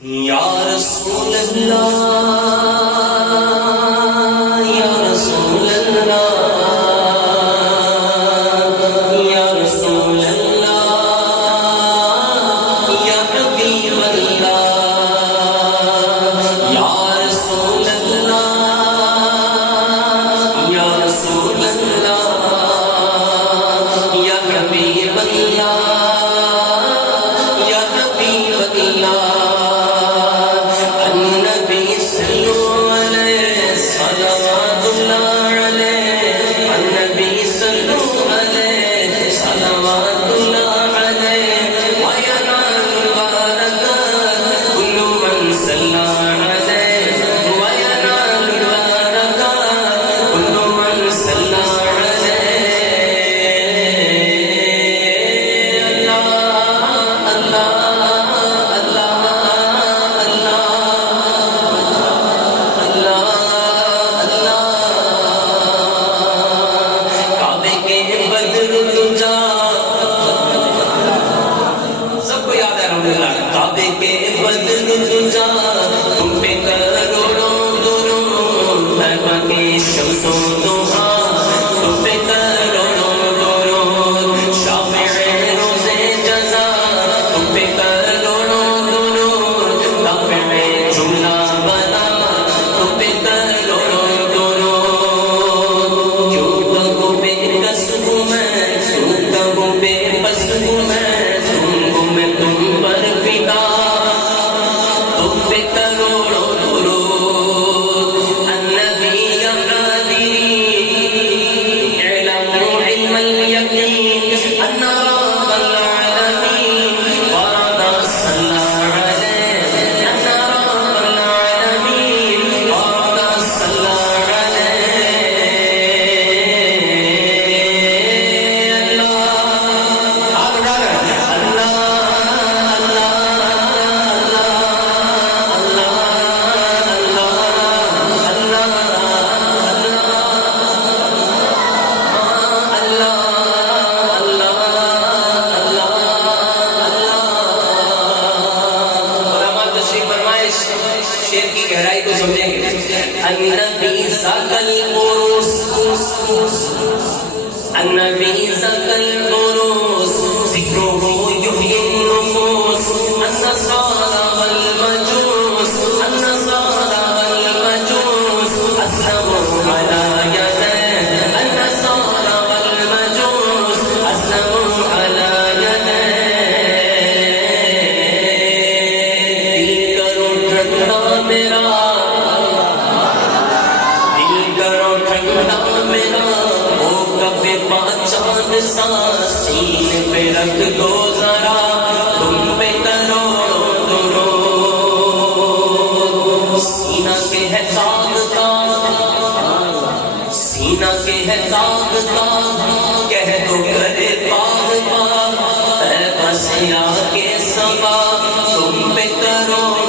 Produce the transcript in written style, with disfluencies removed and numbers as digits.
یا رسول اللہ یا رسول اللہ یا رسول اللہ یا حبیب اللہ یا رسول اللہ یا رسول اللہ یا حبیب اللہ یا حبیب اللہ کعبے کے بدر تجا تم پہ کروڑوں درود مہما کی شمس و ضحا تم پہ کروڑوں درود شافع روز جزا تم پہ کروڑوں درود دافع جملہ بنا تم پہ کروڑوں درود کیوں کہوں بے کس ہوں میں کیوں کہوں بے بس ہوں میں تم پر فدا تم پہ کروڑوں درود النبی قادری اعلموا علم الیقین ان رب العالمین فرض الصلاة علیہ ان رب العالمین فرض الصلاة علیہ شیر کی گہرائی کو سمجھیں گے النبی ذاکل قروس النبی ذاکل قروس ذکرہ یحیی النفوس النصارى والمجوس النصارى والمجوس اسلموا على يديه النصارى والمجوس اسلموا على يديه میرا دل کرو ٹھنڈا میرا وہ کبھی چاند سا سینے پہ رکھ دو ذرا تم پہ کروڑوں درود سینہ کے ہے تاغ تاغ سینہ کے ہے تاغ تاغ کہہ دو کرے باغ باغ اے بسیا کے سبا تم پہ کروڑوں